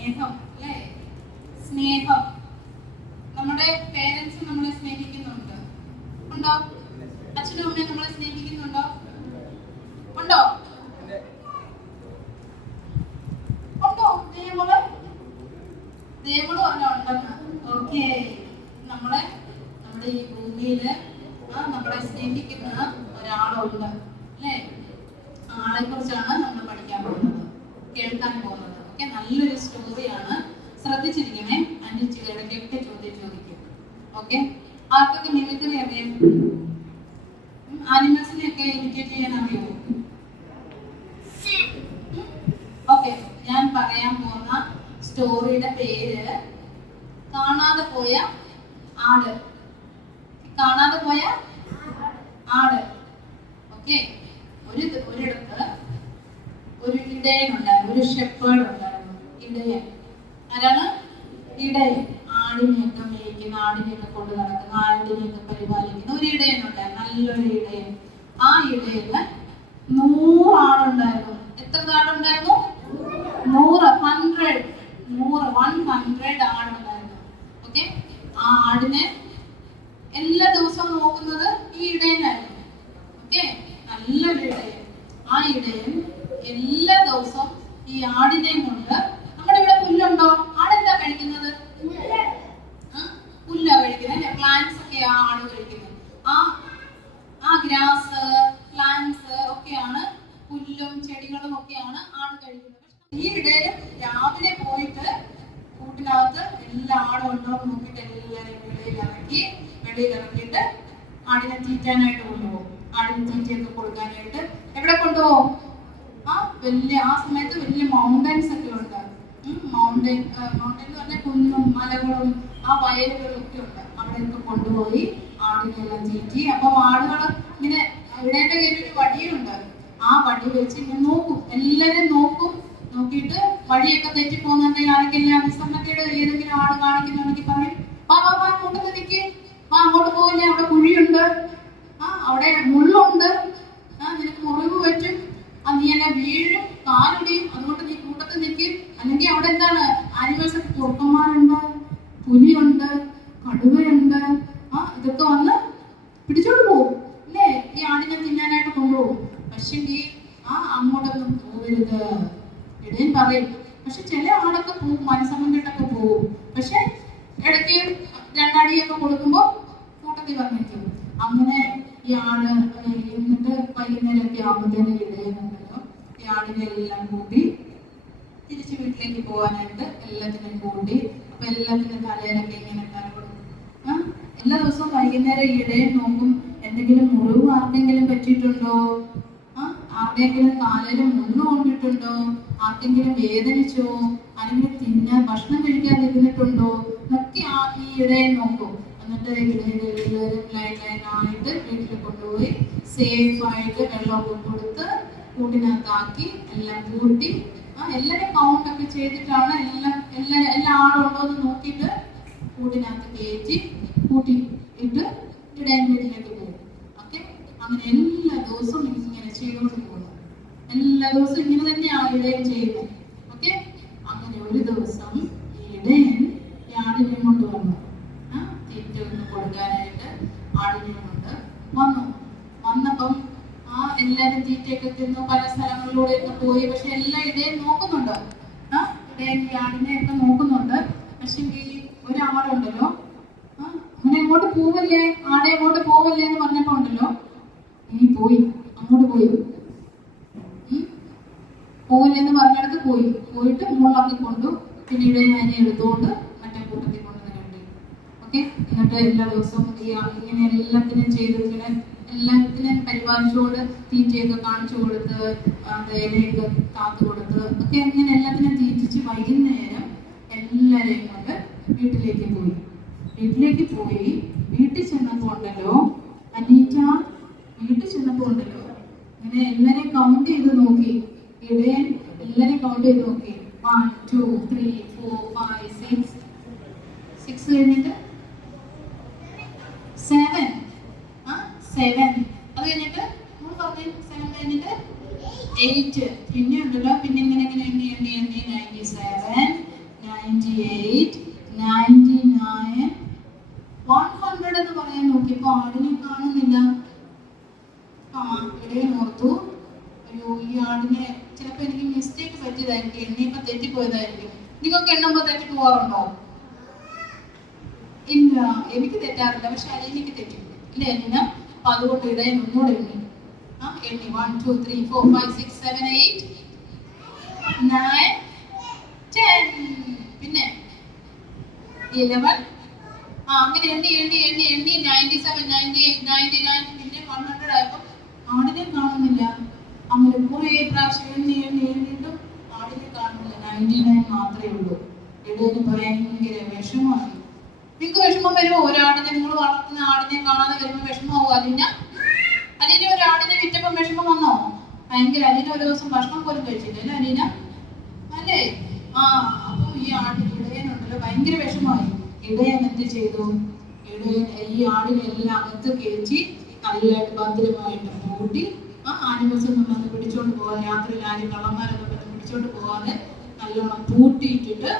സ്നേഹം അല്ലേ? സ്നേഹം. നമ്മുടെ പേരൻസ് നമ്മളെ സ്നേഹിക്കുന്നുണ്ട്. ഉണ്ടോ? അച്ഛനും അമ്മയും നമ്മളെ സ്നേഹിക്കുന്നുണ്ടോ? ഉണ്ടോ? ഉണ്ടോ? ദേവള് പറഞ്ഞ ഉണ്ടെന്ന്. ഓക്കെ. നമ്മുടെ ഈ ഭൂമിയില് നമ്മളെ സ്നേഹിക്കുന്ന ഒരാളുണ്ട് അല്ലേ? ആളെ കുറിച്ചാണ് നമ്മൾ പഠിക്കാൻ പോകുന്നത്, കേൾക്കാൻ പോകുന്നത്. ഓക്കെ, നല്ലൊരു സ്റ്റോറിയാണ്. ശ്രദ്ധിച്ചിരിക്കണേ. അനിയത്തികളിടയ്ക്കൊക്കെ ചോദ്യം ചോദിക്കും. ഓക്കെ, ആർക്കൊക്കെ മിമിക്രി അറിയാം? ആനിമൽസിനെയൊക്കെ ഇമിറ്റേറ്റ് ചെയ്യാൻ അറിയുമോ? ഓക്കെ, ഞാൻ പറയാൻ പോകുന്ന സ്റ്റോറിയുടെ പേര് കാണാതെ പോയ ആട്. കാണാതെ പോയ ആട്. ഓക്കെ, ഒരിടത്ത് ഒരു ഇടയനുണ്ടായിരുന്നു, ഒരു ഷെപ്പേർഡ് ഉണ്ടായിരുന്നു. ഇടയൻ. ആരാണ്? ഇടയൻ. ആടിനെയൊക്കെ മേയ്ക്കുന്ന, ആടിനെയൊക്കെ കൊണ്ട് നടക്കുന്ന, ആടിനെയൊക്കെ പരിപാലിക്കുന്ന ഒരു ഇടയനുണ്ടായിരുന്നു, നല്ലൊരു ഇടയൻ. ആ ഇടയന് 100 ആടുണ്ടായിരുന്നു. എത്ര ആടുണ്ടായിരുന്നു? 100 ആടുണ്ടായിരുന്നു. ഓക്കെ, ആ ആടിനെ എല്ലാ ദിവസവും നോക്കുന്നത് ഈ ഇടയനായിരുന്നു. ഓക്കെ, നല്ലൊരു ഇടയൻ. ആ ഇടയൻ എല്ലാ ദിവസവും ഈ ആടിനെയും കൊണ്ട്, നമ്മുടെ ഇവിടെ പുല്ലുണ്ടോ? ആടെന്താ കഴിക്കുന്നത്? പുല്ലാ കഴിക്കുന്നത്. പ്ലാന്റ്സ് ഒക്കെ ആട് കഴിക്കുന്നത്. ആ ഗ്രാസ്, പ്ലാന്റ്സ് ഒക്കെയാണ്, പുല്ലും ചെടികളും ഒക്കെയാണ് ആട് കഴിക്കുന്നത്. ഈ ഇടയൻ രാവിലെ പോയിട്ട് കൂട്ടിനകത്ത് എല്ലാ ആടും ഉണ്ടോ നോക്കിയിട്ട് എല്ലാവരെയും വെളിയിലിറക്കിയിട്ട് ആടിനെ തീറ്റാനായിട്ട് കൊണ്ടുപോകും. ആടിന് തീറ്റയൊക്കെ കൊടുക്കാനായിട്ട് എവിടെ കൊണ്ടുപോകും? ആ സമയത്ത് വലിയ മൗണ്ടൻസ് ഒക്കെ ഉണ്ട്. മൗണ്ടൻ എന്ന് പറഞ്ഞാൽ കുന്നും മലകളും ആ വയലുകളും ഒക്കെ ഉണ്ട്. അവിടെയൊക്കെ കൊണ്ടുപോയി ആടിനെല്ലാം തീറ്റി. അപ്പൊ ആടുകൾ ഇങ്ങനെ, ഇവിടേന്റെ കയ്യിൽ ഒരു വടിയുണ്ട്. ആ വടി വെച്ച് ഇങ്ങനെ നോക്കും, എല്ലാരും നോക്കും. നോക്കിയിട്ട് വഴിയൊക്കെ തെറ്റിപ്പോകുന്നുണ്ടെങ്കിൽ ആരെങ്കിലും അനുസരണക്കേട് ഏതെങ്കിലും ആട് കാണിക്കുന്നുണ്ടെങ്കിൽ പറയും, വാ അങ്ങോട്ടൊക്കെ നിൽക്ക്, അങ്ങോട്ട് പോകില്ലേ, അവിടെ കുഴിയുണ്ട്, അവിടെ മുള്ളുണ്ട്, നിനക്ക് മുറിവ് പറ്റും, നീ എല്ലാം വീഴും, കാലൊടിയും, അതുകൊണ്ട് നീ കൂട്ടത്തിൽ നിൽക്കും. അല്ലെങ്കിൽ അവിടെ എന്താണ്, ആനിമൽസ് ഒക്കെ, കുറുക്കന്മാരുണ്ട്, പുലിയുണ്ട്, കടുവയുണ്ട്, ഇതൊക്കെ വന്ന് പിടിച്ചോണ്ട് പോകും അല്ലേ? ഈ ആടിനെ തിന്നാനായിട്ട് കൊണ്ടുപോകും. പക്ഷെങ്കിൽ അങ്ങോട്ടൊന്നും പോകരുത് ഇടയൻ പറയും. പക്ഷെ ചില ആടൊക്കെ പോകും, മനസ്സമ്മന്നിട്ടൊക്കെ പോകും. പക്ഷെ ഇടയ്ക്ക് 2 അടിയൊക്കെ കൊടുക്കുമ്പോൾ കൂട്ടത്തിൽ വന്നിരിക്കും. അങ്ങനെ ഈ ആട് എന്നിട്ട് വൈകുന്നേരമൊക്കെ ആകുമ്പോഴത്തേനും ഇടയനുണ്ടല്ലോ ഈ ആടിനെ എല്ലാം കൂട്ടി തിരിച്ച് വീട്ടിലേക്ക് പോകാനായിട്ട് എല്ലാത്തിനും കൂട്ടി. അപ്പൊ എല്ലാത്തിനും തലയിലൊക്കെ ഇങ്ങനെ എല്ലാ ദിവസവും വൈകുന്നേരം ഈ ഇടയൻ നോക്കും, എന്തെങ്കിലും മുറിവ് ആർക്കെങ്കിലും പറ്റിയിട്ടുണ്ടോ, ആരുടെയെങ്കിലും കാലിൽ മുള്ളു കൊണ്ടിട്ടുണ്ടോ, ആർക്കെങ്കിലും വേദനിച്ചോ, ആരെങ്കിലും ഭക്ഷണം കഴിക്കാതിരുന്നിട്ടുണ്ടോ എന്നൊക്കെ ഈ ഇടയൻ നോക്കും. എന്നിട്ട് എല്ലാവരും ലൈനായിട്ട് വീട്ടിൽ കൊണ്ടുപോയി സേഫ് ആയിട്ട് വെള്ളമൊക്കെ കൊടുത്ത് കൂട്ടിനകത്താക്കി എല്ലാം കൂട്ടി എല്ലാവരും കൗണ്ടൊക്കെ ചെയ്തിട്ടാണ് എല്ലാ ആളുണ്ടോ എന്ന് നോക്കിയിട്ട് കൂട്ടിനകത്ത് കയറ്റി കൂട്ടി ഇട്ട് ഇടയൻ വീട്ടിലേക്ക് പോകും. ഓക്കെ, അങ്ങനെ എല്ലാ ദിവസവും ഇങ്ങനെ ചെയ്തുകൊണ്ട് പോകുന്നത്. എല്ലാ ദിവസവും ഇങ്ങനെ തന്നെയാണ് ഇടയൻ ചെയ്യുന്നത്. ഓക്കെ, അങ്ങനെ ഒരു ദിവസം ഈ ഇടയൻ ആടിനെ കൊണ്ട് വന്നു. തീറ്റ ഒന്ന് കൊടുക്കാനായിട്ട് ആടിനെ കൊണ്ട് വന്നപ്പം എല്ലാരും തീറ്റയൊക്കെ തിന്നു, പല സ്ഥലങ്ങളിലൂടെയൊക്കെ പോയി. പക്ഷെ എല്ലാ ഇടയൻ നോക്കുന്നുണ്ട്, ഇടയൻ ഈ ആടിനെയൊക്കെ നോക്കുന്നുണ്ട്. പക്ഷെ ഒരാടുണ്ടല്ലോ, അങ്ങനെ അങ്ങോട്ട് പോവല്ലേ, ആടെ അങ്ങോട്ട് പോവല്ലേ എന്ന് പറഞ്ഞപ്പോ ഉണ്ടല്ലോ അങ്ങോട്ട് പോവില്ലെന്ന് പറഞ്ഞിടത്ത് പോയിട്ട് മുള്ളൊക്കെ കൊണ്ടു. പിന്നീട് അതിനെ എടുത്തുകൊണ്ട് മറ്റേ കൂട്ടത്തിൽ കൊണ്ടുവന്നിട്ടുണ്ട്. ഓക്കെ, എന്നിട്ട് എല്ലാ ദിവസവും ഇങ്ങനെ എല്ലാത്തിനും എല്ലാത്തിനും പരിപാലിച്ചോട് തീറ്റയൊക്കെ കാണിച്ചു കൊടുത്ത് ഇലയൊക്കെ കാത്തു കൊടുത്ത് ഒക്കെ ഇങ്ങനെ എല്ലാത്തിനും തീറ്റിച്ച് വൈകുന്നേരം എല്ലാവരെയും കൊണ്ട് വീട്ടിലേക്ക് പോയി വീട്ടിൽ ചെന്നപ്പോ ഉണ്ടല്ലോ ഇങ്ങനെ എല്ലാരെയും കൗണ്ട് ചെയ്ത് നോക്കി. ഇടയൻ എല്ലാരെയും കൗണ്ട് ചെയ്ത് നോക്കി. 1 2 3 4 5 6 കഴിഞ്ഞിട്ട് 7 അത് കഴിഞ്ഞിട്ട് 7 കഴിഞ്ഞിട്ട് 8. പിന്നെ ഉണ്ടല്ലോ, പിന്നെ ഇങ്ങനെ 97 ഇനിയിപ്പോ തെറ്റിപ്പോയതായിരിക്കും. നിങ്ങൾക്ക് എണ്ണുമ്പോ തെറ്റി പോവാറുണ്ടോ? ഇല്ല, എനിക്ക് തെറ്റാറില്ല, പക്ഷെ അലീനയ്ക്ക് തെറ്റും ഇല്ലേ അലീന? അപ്പൊ അതുകൊണ്ട് ഇടയിൽ ഒന്നുകൂടെ എണ്ണി. എണ്ണി 1 2 3 4 5 6 7 8 9 10 പിന്നെ 11. അങ്ങനെ എണ്ണി എണ്ണി എണ്ണി എണ്ണി 97 98 99 പിന്നെ 100 ആയപ്പോൾ ആടിനെ കാണുന്നില്ല. അങ്ങനെ കുറെ പ്രാവശ്യം എണ്ണി എണ്ണി എണ്ണിയിട്ടും ആടിനെ കാണുന്നില്ല. 99 മാത്രമേ ഉള്ളൂ. ഇടയിൽ ഭയങ്കര വിഷമമായി. നിങ്ങൾക്ക് വിഷമം വരുമോ? ഒരാടിനെ, നിങ്ങൾ വളർത്തുന്ന ആടിനെ കാണാതെ വരുമ്പോൾ വിഷമമാവും അലീന? അലീന ഒരു ആടിനെ വിറ്റപ്പം വിഷമം വന്നോ? ഭയങ്കര. അലീന ഒരു ദിവസം ഭക്ഷണം പോലും കഴിച്ചില്ല അല്ലേ അലീന? അല്ലേ? അപ്പൊ ഈ ആടിന് ഇടയനുണ്ടല്ലോ ഭയങ്കര വിഷമമായി. ഇടയൻ എന്ത് ചെയ്തു? ഇടയൻ ഈ ആടിനെ എല്ലാം അകത്ത് കയറ്റി നല്ലതായിട്ട് ഭദ്രമായിട്ട് പൂട്ടി ആനിമൽസ് ഒന്നും വന്ന് പിടിച്ചോണ്ട് പോകാതെ, രാത്രിയിൽ ആരും കള്ളന്മാരൊന്നും വന്ന് പിടിച്ചോണ്ട് പോകാതെ നല്ലോണം പൂട്ടിയിട്ടിട്ട്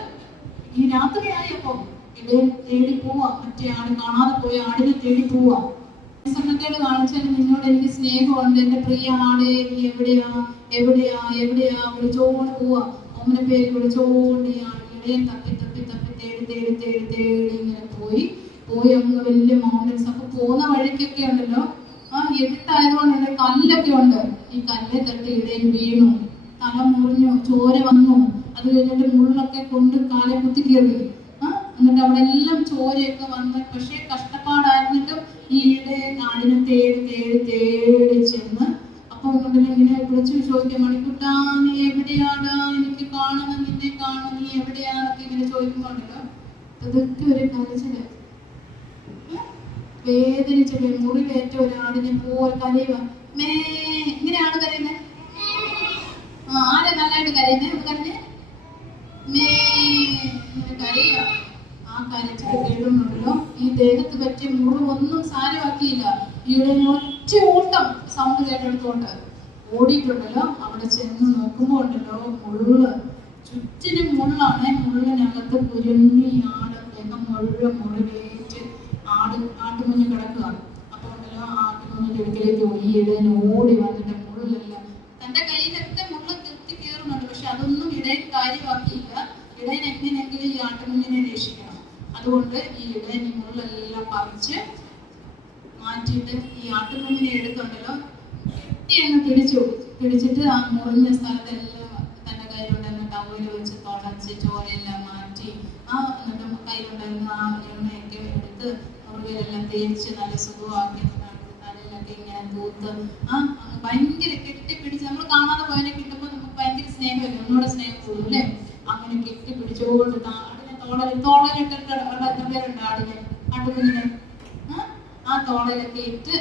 ഈ രാത്രിയായപ്പോ ഇടയൻ തേടി പോവാ. മറ്റേ ആട് കാണാതെ പോയ ആടിനെ തേടി പോവാ. സന്നദ്ധയോട് കാണിച്ചാൽ നിന്നോട് എനിക്ക് സ്നേഹമുണ്ട്, എന്റെ പ്രിയ ആടേ, നീ എവിടെയാ എവിടെയാ എവിടെയാ വിളിച്ചോണ്ട് പോവാ. ഒന്നിനെ പേര് വിളിച്ചോണ്ട് ഈ ഇടയൻ തപ്പി തപ്പി തപ്പി തേടി തേടി തേടി തേടി ഇങ്ങനെ പോയി അങ്ങ് വലിയ മൗണ്ടൻസ്. അപ്പൊ പോകുന്ന വഴിക്കൊക്കെ ഉണ്ടല്ലോ ഇരുട്ടായതുകൊണ്ട് കല്ലൊക്കെ ഉണ്ട്. ഈ കല്ലെ തട്ടി ഇടയൻ വീണു, തല മുറിഞ്ഞു, ചോര വന്നു. അത് കഴിഞ്ഞിട്ട് മുള്ളൊക്കെ കൊണ്ട് കാലെ കുത്തി കയറി. എന്നിട്ട് അവിടെ എല്ലാം ചോരയൊക്കെ വന്ന്, പക്ഷെ കഷ്ടപ്പാടായിരുന്നിട്ടും ഈ ഇടയൻ ആടിനെ തേടി തേടി തേടി ചെന്ന് അപ്പൊ ഇങ്ങനെ വിളിച്ചു ചോദിക്കാം, മണിക്കുട്ടാ നീ എവിടെയാടാ, എനിക്ക് കാണണം, നിന്നെ കാണണം, നീ എവിടെയാന്നൊക്കെ ഇങ്ങനെ ചോദിക്കുമ്പോണ്ടല്ലോ ഇതൊക്കെ ഒരു കരച്ചില്. വേദനിച്ച മുറിവേറ്റ ഒരാടിനെ പോലെ കരയുക. ഇങ്ങനെയാണ് കരയുന്നത്. ആരെ നല്ലതായിട്ട് കരയുന്നത്? കരഞ്ഞ് കരയുക. ആ കരച്ചിൽ കേടുന്നുണ്ടല്ലോ ഈ ദേഹത്ത് പറ്റിയ മുറിവൊന്നും സാരമാക്കിയില്ല. ഇവിടെ ഒറ്റ ഓട്ടം സൗണ്ട് കേട്ടെടുത്തോണ്ട് ഓടിയിട്ടുണ്ടല്ലോ. അവിടെ ചെന്ന് നോക്കുമ്പോ ഉണ്ടല്ലോ മുള്ള്, ചുറ്റിനും മുള്ളാണ്. മുള്ളിനകത്ത് കുരുങ്ങി ആട് ദേഹം മുഴുവൻ മുറിവേറ്റ് ആട്ടുകുഞ്ഞ് കിടക്കുക. അപ്പൊ ഉണ്ടല്ലോ ആട്ടുകുഞ്ഞിന്റെ അടുക്കലേക്ക് ഈ ഇടയൻ ഓടി വന്നിട്ട് മുള്ളിലല്ല, തന്റെ കയ്യിലൊക്കെ മുള്ള കെത്തി കയറുന്നുണ്ട്, പക്ഷെ അതൊന്നും ഇടയൻ കാര്യമാക്കിയില്ല. ഇടയൻ എങ്ങനെയെങ്കിലും ഈ ആട്ടുകുഞ്ഞിനെ രക്ഷിക്കണം. അതുകൊണ്ട് ഈ ഇടയൻ ഈ മുള്ളെല്ലാം പറിച്ച് മാറ്റിയിട്ട് ഈ ആട്ടുകുഞ്ഞിനെ എടുത്തുണ്ടല്ലോ കെട്ടി അങ്ങ് പിടിച്ചിട്ട് ആ മുറിഞ്ഞ സ്ഥലത്തെല്ലാം തന്റെ കയ്യിലുണ്ടായിരുന്ന ടവല് വെച്ച് തുടച്ച് ചോരയെല്ലാം മാറ്റി എന്നിട്ട് കയ്യിലുണ്ടായിരുന്ന ആ എണ്ണയൊക്കെ എടുത്ത് മുറിവിലെല്ലാം തേച്ച് നല്ല സുഖമാക്കി തലയിലൊക്കെ ഇങ്ങനെ തൂത്ത് ഭയങ്കര കെട്ടിപ്പിടിച്ച്, നമ്മൾ കാണാതെ പോയതിനെ കിട്ടുമ്പോൾ നമുക്ക് ഭയങ്കര സ്നേഹമല്ലേ, ഒന്നുകൂടെ സ്നേഹം കൂടും അല്ലേ? അങ്ങനെ കെട്ടിപ്പിടിച്ചോണ്ട് ആടിനെ തോളലിട്ടുണ്ട് ആടിനെ ആട്ടുകുഞ്ഞിനെ ആ തോളലൊക്കെ ഇട്ട്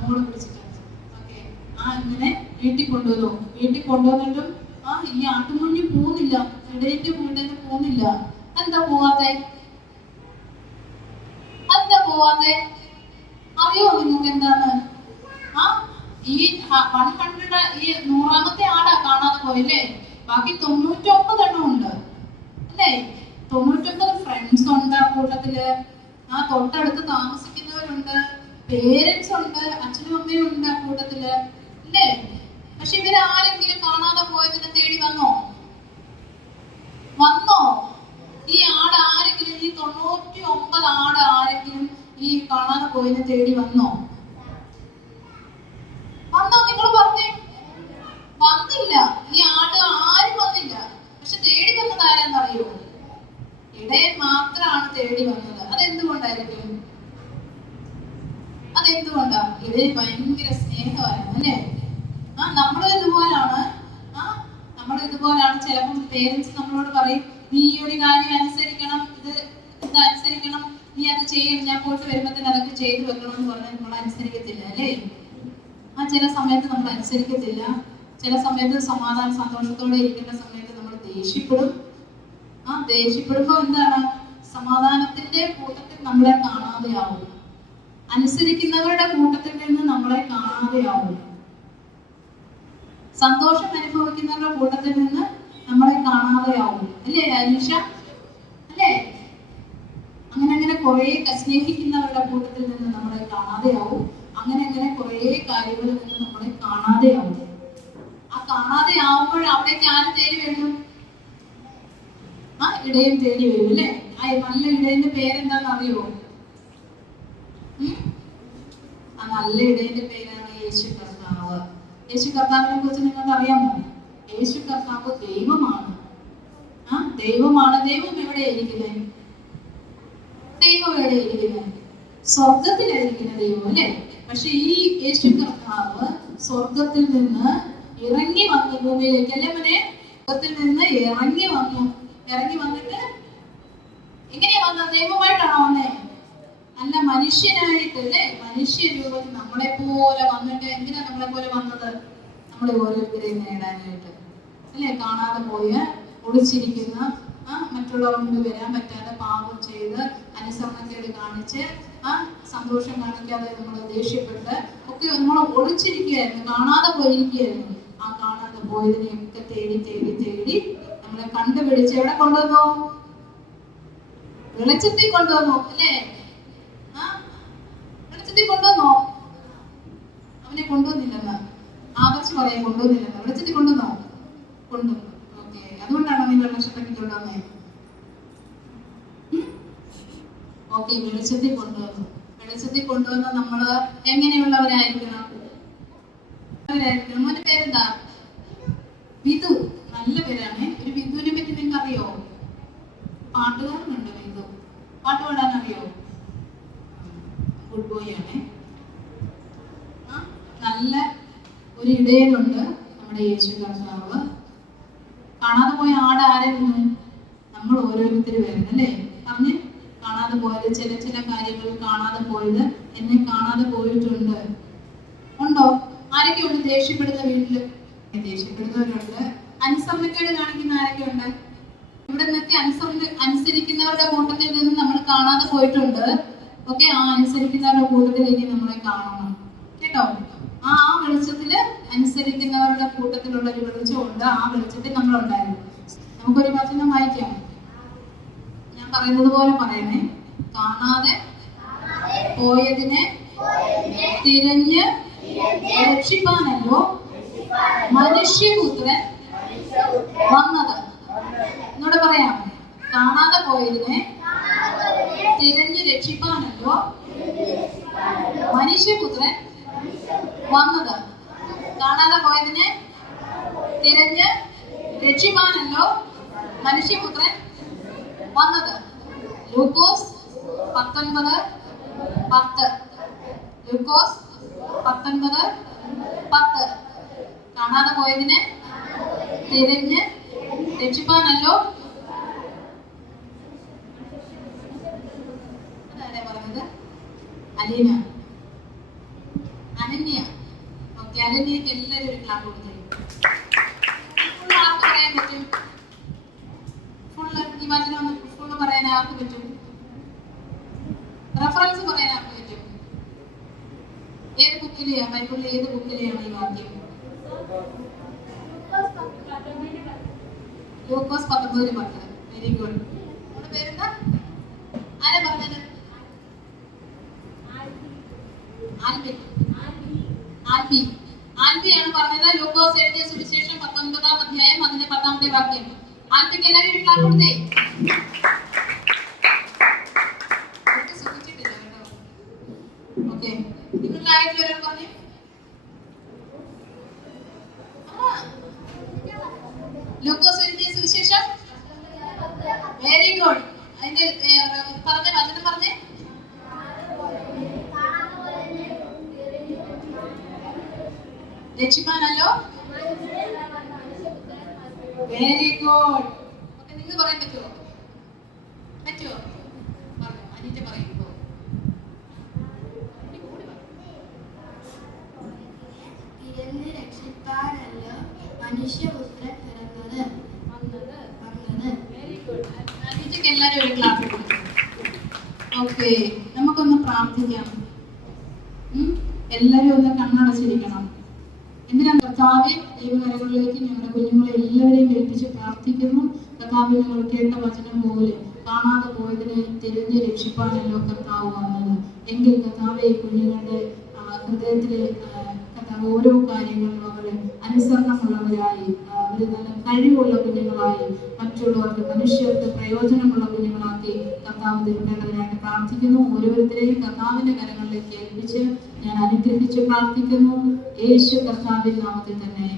മോള് പിടിച്ചിട്ടുണ്ട്. ഓക്കെ, ഇങ്ങനെ വീട്ടിൽ കൊണ്ടുവന്നു. വീട്ടിൽ കൊണ്ടുവന്നിട്ടും ഈ ആട്ടുകുഞ്ഞ് പോകുന്നില്ല, ഇടയന്റെ വീട്ടിൽ പോകുന്നില്ല. എന്താ പോവാത്തെ? അറിയോ നിങ്ങൾക്ക് എന്താണ്? ഈ 100 ഈ 100ാമത്തെ ആടാ കാണാതെ പോയല്ലേ. ബാക്കി 99 എണ്ണം ഉണ്ട് അല്ലേ? 99 ഫ്രണ്ട്സ് ഉണ്ട് ആ കൂട്ടത്തില്. തൊട്ടടുത്ത് താമസിക്കുന്നവരുണ്ട്, പേരൻസ് ഉണ്ട്, അച്ഛനും അമ്മയും ഉണ്ട് ആ കൂട്ടത്തില് അല്ലേ? പക്ഷെ ഇവരാരെങ്കിലും കാണാതെ പോയതിനെ തേടി വന്നോ? ഈ ആട് ആരെങ്കിലും, ഈ 99 ആട് ആരെങ്കിലും ഈ കാണാതെ പോയതിനെ തേടി വന്നോ? നിങ്ങൾ പറഞ്ഞേ. വന്നില്ല. ഈ ആട് ആരും വന്നില്ല. പക്ഷെ തേടി വന്നത് ആരാന്നറിയോ? ഇടയൻ മാത്രമാണ് തേടി വന്നത്. അതെന്തുകൊണ്ടായിരിക്കും? ഇടയൻ ഭയങ്കര സ്നേഹമായിരുന്നു അല്ലേ? നമ്മളും ഇതുപോലാണ്. ചിലപ്പോൾ പേരൻസ് നമ്മളോട് പറയും, നീ ഈ ഒരു കാര്യം അനുസരിക്കണം, ഇത് അനുസരിക്കണം, നീ അത് ചെയ്യണം, ഞാൻ പോയിട്ട് വരുമ്പോഴത്തേന് അതൊക്കെ ചെയ്തു വെക്കണം എന്ന് പറഞ്ഞാൽ നമ്മൾ അനുസരിക്കത്തില്ല അല്ലേ? ചില സമയത്ത് നമ്മൾ അനുസരിക്കത്തില്ല. ചില സമയത്ത് സന്തോഷത്തോടെ ഇരിക്കേണ്ട സമയത്ത് നമ്മൾ ദേഷ്യപ്പെടും. ദേഷ്യപ്പെടുമ്പോ എന്താണ്? സമാധാനത്തിന്റെ കൂട്ടത്തിൽ നമ്മളെ കാണാതെയാവും. അനുസരിക്കുന്നവരുടെ കൂട്ടത്തിൽ നിന്ന് നമ്മളെ കാണാതെയാവും. സന്തോഷം അനുഭവിക്കുന്നവരുടെ കൂട്ടത്തിൽ നിന്ന് നമ്മളെ കാണാതെയാവും അല്ലേ അനീഷ? അല്ലേ? അങ്ങനെ കുറെ സ്നേഹിക്കുന്നവരുടെ കൂട്ടത്തിൽ നിന്ന് നമ്മളെ കാണാതെയാവും. അങ്ങനെ കുറെ കാര്യങ്ങളിൽ നിന്ന് നമ്മളെ കാണാതെയാവും. കാണാതെയാവുമ്പോൾ അവിടേക്ക് ആര് തേടി വരും? ഇടയൻ തേടി വരും അല്ലേ? ആ നല്ല ഇടയന്റെ പേരെന്താണെന്ന് അറിയുമോ? ആ നല്ല ഇടയന്റെ പേരാണ് യേശു കർത്താവ്. യേശു കർത്താവിനെ കുറിച്ച് നിങ്ങൾക്ക് അറിയാമോ? യേശു കർത്താവ് ദൈവമാണ്. ദൈവമാണ്. ദൈവം എവിടെയായിരിക്കുന്നത്? ദൈവം എവിടെയായിരിക്കുന്നത്? സ്വർഗത്തിലായിരിക്കുന്ന ദൈവം അല്ലേ? പക്ഷെ ഈ യേശു കർത്താവ് സ്വർഗത്തിൽ നിന്ന് ഇറങ്ങി വന്നു ഭൂമിയിലേക്ക് അല്ലേ മോനെ? സ്വർഗത്തിൽ നിന്ന് ഇറങ്ങി വന്നിട്ട് എങ്ങനെയാ വന്നത്? ദൈവമായിട്ടാണോ വന്നേ? അല്ല, മനുഷ്യനായിട്ട് അല്ലേ? മനുഷ്യ രൂപത്തിൽ നമ്മളെ പോലെ വന്നിട്ട് എന്തിനാ നമ്മളെ പോലെ വന്നത്? നമ്മളെ ഓരോരുത്തരെയും നേടാനായിട്ട് അല്ലേ? കാണാതെ പോയ, ഒളിച്ചിരിക്കുന്ന, മറ്റുള്ളവർ മുമ്പ് വരാൻ പറ്റാതെ പാപം ചെയ്ത് അനുസരണക്കേട് കാണിച്ച് സന്തോഷം കാണിക്കാതെ നമ്മൾ ദേഷ്യപ്പെട്ട് ഒക്കെ നമ്മൾ ഒളിച്ചിരിക്കുകയായിരുന്നു, കാണാതെ പോയിരിക്കുകയായിരുന്നു. ആ കാണാതെ പോയതിനെയൊക്കെ തേടി തേടി തേടി നമ്മളെ കണ്ടുപിടിച്ച് എവിടെ കൊണ്ടുവന്നു? വെളിച്ചത്തിൽ കൊണ്ടുവന്നു അല്ലേ? വെളിച്ചത്തിൽ കൊണ്ടുവന്നോ? അവനെ കൊണ്ടുവന്നില്ലെന്ന് ആദർശ് പറയാൻ കൊണ്ടുവന്നില്ലെന്ന്. വെളിച്ചത്തിൽ കൊണ്ടുവന്നോ? കൊണ്ടുവന്നു. ഓക്കെ, അതുകൊണ്ടാണോ നീ വെള്ളക്ഷപ്പെട്ടി കൊണ്ടുവന്നേ? ഓക്കെ, വെളിച്ചത്തിൽ കൊണ്ടുവന്നു. വെളിച്ചത്തിൽ കൊണ്ടുവന്ന നമ്മള് എങ്ങനെയുള്ളവരായിരിക്കണം? മോന്റെ പേരെന്താ? വിധു. നല്ല പേരാണ്. ഒരു വിധുവിനെ പറ്റി നിങ്ങൾക്ക് അറിയോ? പാട്ടുകാരനുണ്ട് വിധു. പാട്ട് പാടാൻ അറിയോ? ഗുഡ് ബോയ് ആണ്. നല്ല ഒരു ഇടയനുണ്ട് നമ്മുടെ യേശു കർത്താവ്. കാണാതെ പോയ ആട് ആരായിരുന്നു? നമ്മൾ ഓരോരുത്തരും വരുന്നു അല്ലേ? പറഞ്ഞ് കാണാതെ പോയത്, ചില കാര്യങ്ങൾ കാണാതെ പോയത്, എന്നെ കാണാതെ പോയിട്ടുണ്ട്. ഉണ്ടോ? ആരൊക്കെയുണ്ട് ദേഷ്യപ്പെടുന്ന വീട്ടില്? ദേഷ്യപ്പെടുന്നവരുണ്ട്. അനുസരണക്കേട് കാണിക്കുന്ന ആരൊക്കെയുണ്ട്? ഇവിടെ നിന്നൊക്കെ അനുസരിക്കുന്നവരുടെ കൂട്ടത്തിൽ നിന്ന് നമ്മൾ കാണാതെ പോയിട്ടുണ്ട്. ഓക്കെ, ആ അനുസരിക്കുന്നവരുടെ കൂട്ടത്തിലേക്ക് നമ്മളെ കാണണം കേട്ടോ. ആ വെളിച്ചത്തില് അനുസരിക്കുന്നവരുടെ കൂട്ടത്തിലുള്ള ഒരു വെളിച്ചമുണ്ട്. ആ വെളിച്ചത്തിൽ നമ്മൾ ഉണ്ടായിരുന്നു. നമുക്കൊരു വചനം വായിക്കാം. ഞാൻ പറയുന്നത് പോലെ പറയണേ. കാണാതെ പോയതിനെ തിരഞ്ഞ് രക്ഷിപ്പാനല്ലോ മനുഷ്യപുത്രൻ വന്നത്. എന്നോട് പറയാം. കാണാതെ പോയതിനെ തിരഞ്ഞ് രക്ഷിപ്പാനല്ലോ മനുഷ്യപുത്രൻ വന്നത്. കാണാതെ പോയതിനെ തിരഞ്ഞ് രക്ഷിപ്പാനല്ലോ മനുഷ്യപുത്രൻ വന്നത്. ലൂക്കോസ് 19:10. ലൂക്കോസ് 19:10. കാണാതെ പോയതിനെ തിരഞ്ഞ് രക്ഷിപ്പാനല്ലോ. അതാരാ പറഞ്ഞത്? അലീന, അനന്യ. ഓക്കെ, അനന്യക്ക് എല്ലാവരും ഒരു ക്ലാപ്പ് കൊടുത്തു. ഫുള്ള് ആർക്ക് പറയാൻ പറ്റും? ഫുള്ള് ഈ വചനം ഫുള്ള് പറയാൻ ആർക്ക് പറ്റും? റെഫറൻസ് പറയാൻ ആർക്ക് പറ്റും? ഏത് ബുക്കിലെയാ? ബൈബിളിലെ ഏത് ബുക്കിലെയാണ് ഈ വാക്യം? ലൂക്കോസ് 19:10. Very good. നമ്മുടെ പേരെന്താ? ആരാ പറഞ്ഞത്? ആൽബിയാണ് പറഞ്ഞത്. ലൂക്കോസ് എഴുതിയ സുവിശേഷം 19-ാം അധ്യായം അതിന്റെ 10-ാമത്തെ വാക്യം. ആൽബിക്ക് എല്ലാവരും ക്ലാപ്പ് കൊടുത്തേ. ശ്രദ്ധിച്ചിട്ടില്ല കേട്ടോ. ഓക്കെ, നിങ്ങൾ ആരെങ്കിലും ഒരാൾ പറഞ്ഞു. ലൂക്കോസ് എഴുതിയ സുവിശേഷം. Very good. അതിന്റെ പറഞ്ഞ വചനം പറഞ്ഞേ. രക്ഷിപ്പാനല്ലോ. Very good. ഓക്കെ, നിങ്ങൾ പറയാൻ പറ്റുമോ? പറ്റുമോ? പറഞ്ഞു. അനീറ്റ പറയുമ്പോ തിരഞ്ഞ് രക്ഷിപ്പാനല്ലോ മനുഷ്യപുത്രൻ പിറന്നത് വന്നത്. Very good. അനീറ്റയ്ക്ക് എല്ലാവരും ഒരു ക്ലാസ് കൊടുക്കും. ഓക്കെ, നമുക്കൊന്ന് പ്രാർത്ഥിക്കാം. എല്ലാവരും ഒന്ന് കണ്ണടച്ചിരിക്കണം. എന്തിനാണ്? കർത്താവെ, ദൈവകരങ്ങളിലേക്ക് ഞങ്ങളുടെ കുഞ്ഞുങ്ങളെ എല്ലാവരെയും ഏൽപ്പിച്ച് പ്രാർത്ഥിക്കുന്നു. കർത്താവ്, ഞങ്ങൾ കേട്ട വചനം പോലെ കാണാതെ പോയതിനെ തിരഞ്ഞ് രക്ഷിപ്പാനല്ലോ കർത്താവ് വന്നത്. എങ്കിൽ കർത്താവെ, കുഞ്ഞുങ്ങളുടെ ഹൃദയത്തിലെ കർത്താവ് ഓരോ കാര്യങ്ങളിലും അവർ അനുസരണമുള്ളവരായി, അവർ നല്ല കഴിവുള്ള കുഞ്ഞുങ്ങളായി മറ്റുള്ളവർക്ക് മനുഷ്യർക്ക് പ്രയോജനമുള്ള കുഞ്ഞുങ്ങളാക്കി കർത്താവ് തീർക്കേണ്ടതിനായിട്ട് പ്രാർത്ഥിക്കുന്നു. ഓരോരുത്തരെയും കർത്താവിന്റെ കരങ്ങളിലേക്ക് ഏൽപ്പിച്ച് ഞാൻ അനുഗ്രഹിച്ച് പ്രാർത്ഥിക്കുന്നു. യേശു കർത്താവിന്റെ നാമത്തിൽ തന്നെ.